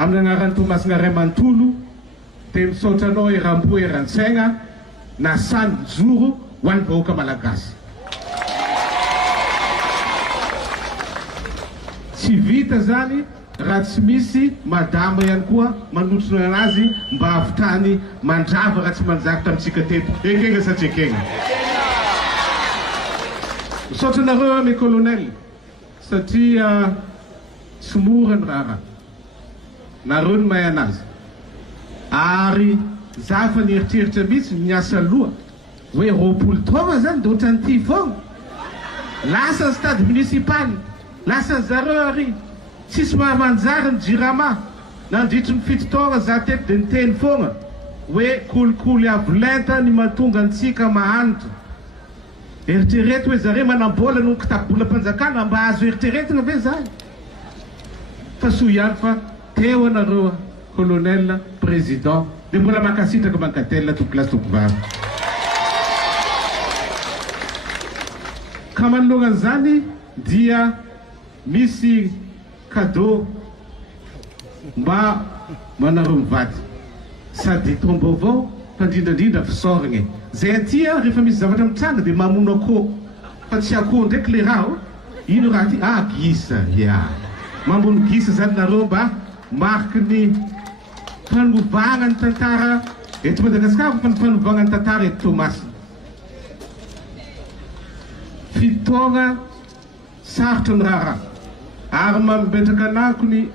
amin'ny anaran'ny Tomasina Raimantolo dia misaotra anao Erambo Erantsegna na sany joro ho an'ny vahoaka malagasy. Tsy vita zany raha tsy misy madama ihany koa manotrona anazy mba havitrany mandrava raha tsy manjary tamitsika teto. Ekegna satria ekegna. Misaotra anareo mes colonel satria tsy mora ny raha nareo ny mahay anazy. Ary za fa nieritreritra mihitsy miasa aloha hoe roapolo taona zany dia ohatran'ny ty foana. Lasa ny stade municipal, lasa ny zareo ary tsisy manjary ny jirama. Nandritry ny 7 taona za teto dia niteny foana hoe kolikoly avo lenta ny mahatonga antsika mahanitra. Eritrereto hoe zareo manambola no kitabolam-panjakana mba azo eritreretina ve zany? Fa soa ihany fa teo anareo colonel président dia mbola mankasitraka mankatelina tokolasy tokovavy. Ka manoloan'izany dia misy cadeau mba manareo mivady sady tombo avao fa indrindrandrindra fisorigny. Zay atia rehefa misy zavatra mitranga dia mamono akoho fa tsy akoho ndraiky le raha. Ino raha ty? Gisa ya mamono gisa zany nareo mba mariky ny fanovagna ny tantara eto Madagasikara. Fa ny fanovagna ny tantara eto Tomasina. 7 taona sarotra ny raha ary mametraka anako ny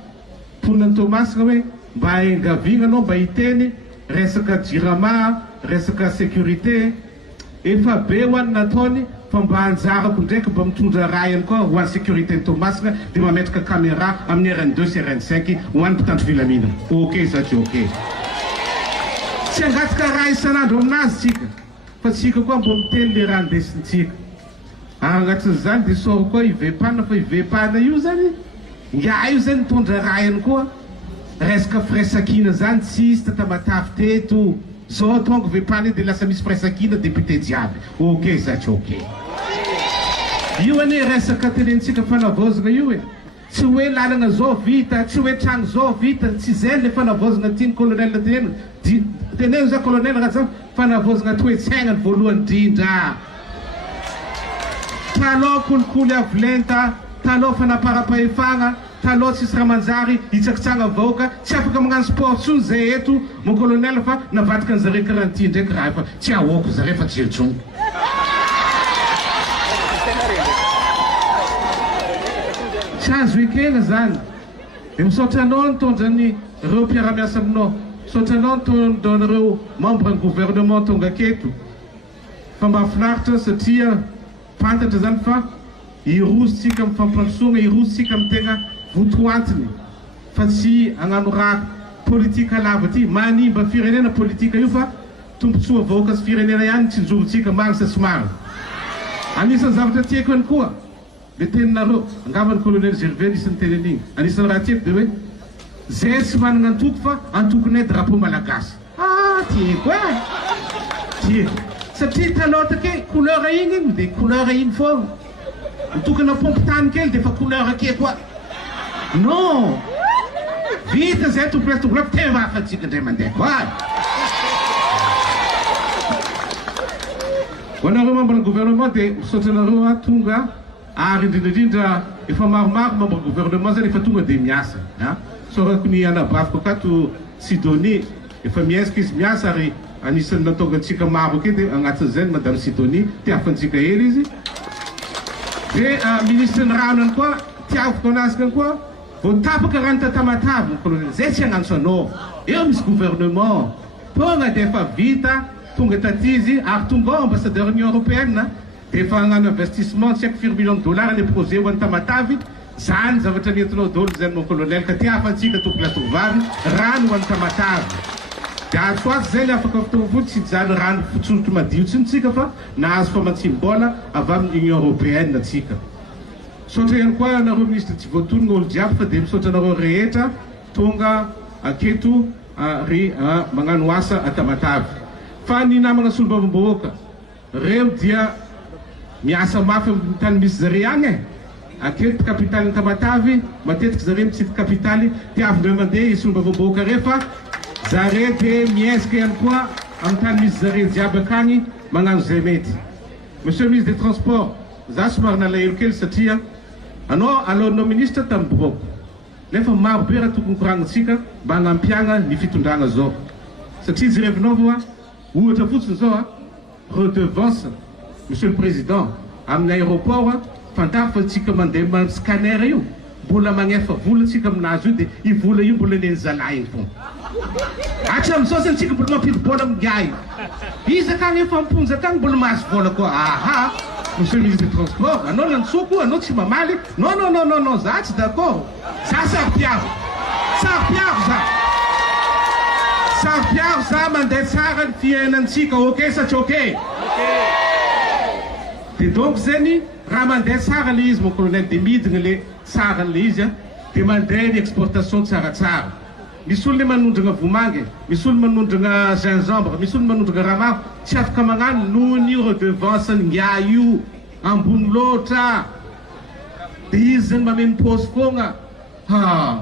mponan'ny Tomasina hoe mba engaviana anao mba hiteny resaka jirama, resaka sécurité efa be ho an'ny nataony fa mba anjarako ndraiky mba mitondra raha ihany koa ho an'ny sécurité ny Tomasina dia mametraka caméra amin'ny RN2 sy RN5 ho an'ny mpitandro filaminana. Ok satria ok. Tsy angatsika raha isan'andro aminazy tsika fa tsika koa mba miteny le raha ndesintsika. Ary agnatin'izany dia soro koa ivepana fa ivepana io zany ngia io zany mitondra raha ihany koa resaka firaisankina zany tsisy tatamatavy teto. Zao tonga vepana dia lasa misy firaisankina député jiaby. Ok satria ok. Io ane resaka tenentsika fanavozana io e. Tsy hoe lalana zao vita, tsy hoe trano zao vita, tsy zay le fanavozana tiany colonel teneno. Teneno za colonel raha zao fanavozana toe-tsaina ny voalohany indrindra. Taloha kolikoly avo lenta, taloha fanaparam-pahefana, taloha tsisy raha manjary hitsakitsanga vahoaka, tsy afaka magnano sport tsony zay eto mon colonel fa navadika ny zareo karaha ty ndraiky raha fa tsy ahoako zareo fa jerijony. Tsy azo ekena zany. Dia misaotra anao nitondra ny reo mpiara-miasa aminao, misaotra anao nitondra anareo membre ny gouvernement tonga aketo fa mahafinaritra satria fantatra zany fa irositsika mifampandrosoana, irositsika amin'ny tegna votoantiny fa tsy hagnano raha politika lava ty manimba firenena politika io fa tombontsoa vahoaka sy firenena ihany tsinjorontsika marina sa tsy marina. Anisan'ny zavatra tiako ihany koa le teninareo angavany colonel Gervais anisan'ny tenen'igny, anisan'ny raha tiako dia hoe zay tsy manana antoko fa antokonay drapeau malagasy. Tiako e tiako satria taloha take couleur igny dia couleur igny foana. Tokana pompitany kely dia fa couleur ake koa. Non vita zay tokolasy teva afatsika indray mandeha koa. Ho anareo membre ny gouvernement dia misaotra anareo tonga ary indrindrandrindra efa maromaro membre gouvernement zany efa tonga dia miasa. Sorako ny anabaviko akato Sidonie efa miezaka izy miasa ary anisan'ny natonga antsika maro aketo agnatin'izay madame Sidonie tiafantsika hely izy. Dia ministre ny rano any koa tiaviko anazy kany koa voatapaka raha ny tatamatavy colonel zay tsy hagnantso anao. Eo misy gouvernement tonga dia efa vita tonga taty izy ary tonga ao ambassadeur Union Européenne dia efa hagnano investissement tsy haiko 4 millions de dollars le projet ho an'ny tamatavy. Zany zavatra nentinao dolo zany mon colonel ka tiafantsika tokolasy tovovavy rano ho an'ny tamatavy. Dia azo azy zay le afaka fitaovy tsy zany rano fotsorotro madio tsinotsika fa nahazo famantsiam-bola avy amin'ny Union Européenne atsika. Misaotra ihany koa anareo ministre tsy voatonona olo jiaby fa dia misaotra anareo rehetra tonga aketo ry magnano asa atamatavy. Fa ny namagna solombavambahoaka reo dia miasa mafy amin'ny tany misy zare agny e. aketo kapitaly Tamatavy matetiky zare mitsidika kapitaly tiavindreo mandeha isomba vaoboaka refa zare de miezaka ihany koa amin'ny tany misy zare jiaby akagny magnano zay mety. Monsieur le ministre des Transports, za somary nalahelo kely satria anao alohanao ministre tamin'ny boroko nefa maro be raha tokony koragnintsika mba hanampiagna ny fitondragna zao satria izy revinao voa ohatra fotsiny zao redevance monsieur le président amin'ny aéroport fantaro fa tsika mandeha ma scanner io mbola magnefa vola tsika aminazy io de i vola io mbola neny zalahy iny fogna hatram'izao zany tsika mbola mampidibola amin'ny gay izy akagny efa amponja akagny mbola mahazo vola koa aha monsieur le ministre des Transports anao lantsoko anao tsy mamaly non za tsy d'accord za sary-piavo za mandeha tsara ny fiainantsika ok sa tsy ok de donc zany raha mandeha tsara le izy mon colonel de midigna le tsara le izy de mandeha ny exportation tsaratsara misy olo le manondragna vomangy misy olo manondragna gingembre misy olo manondragna ramavo tsy afaka magnano noho ny redevance nga io ambony loatra de izy zany mameno pôsy fogna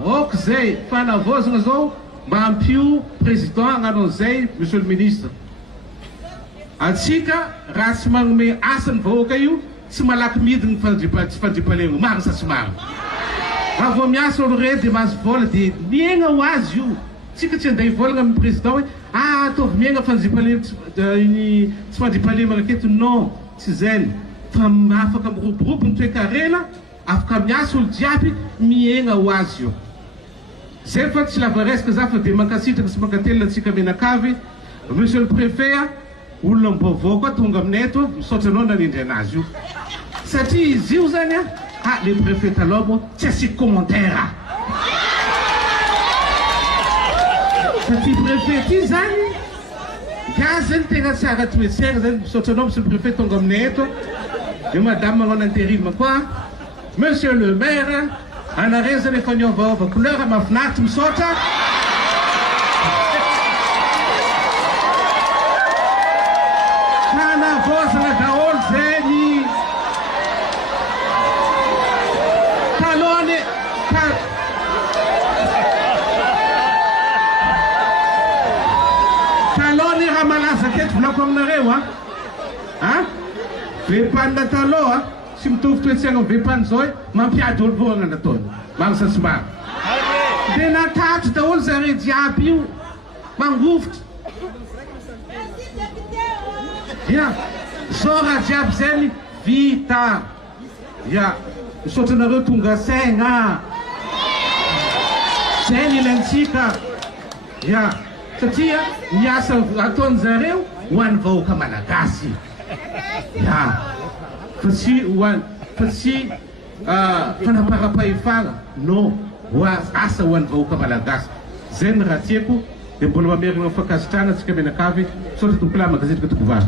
ok zay fanavozagna zao mba ampio président agnano an'izay monsieur le ministre atsika raha tsy magnome asany vahoaka io tsy malaky midiny tsy fandripalegno marina sa tsy marina raha vao miasa olo re de mahazo vola de miegna ho azy io tsika tsy andeha hivolagna amin'ny président hoe ataovy miegna fandripalemy tsy fandripalemana aketo non tsy zany fa afaka miroborobo ny toe-karena afaka miasa olo jiaby miegna ho azy io zay fa tsy lava resaka za fa de mankasitraka sy mankatelina atsika Menakavy monsieur le préfet olona mbovao koa tonga aminay eto misaotra anao nanindry anazy io satria izy io zany le préfet taloha moa tsy asiky commentaire satria préfet ty zany gazy zany tegna tsara toetsera zany misaotra anao monsieur le préfet tonga aminay eto de madame magnano intérim koa monsieur le maire anareo zany efa niovaova couleur mahafinaritra misaotra fanavozana daholo zany talony raha malaza teto volako aminareo vepanina taloha tsy mitovy toetsaigna amin'ny vepany zao mampiady olo voagna nataony marisa tsy maro de natatry daholo zare jiaby io mangofotra zao raha jiaby zany vita misaotra anareo tonga saigna zay ny ilaintsika satria miasa ataony zareo ho an'ny vahoaka malagasy fa tsy fanaparapahefagna non asa ho an'ny vahoaka malagasy zay ny raha tiako de mbola mamerina fakasitrana atsika Menakavy misaotra tompolay magazetrika tokovary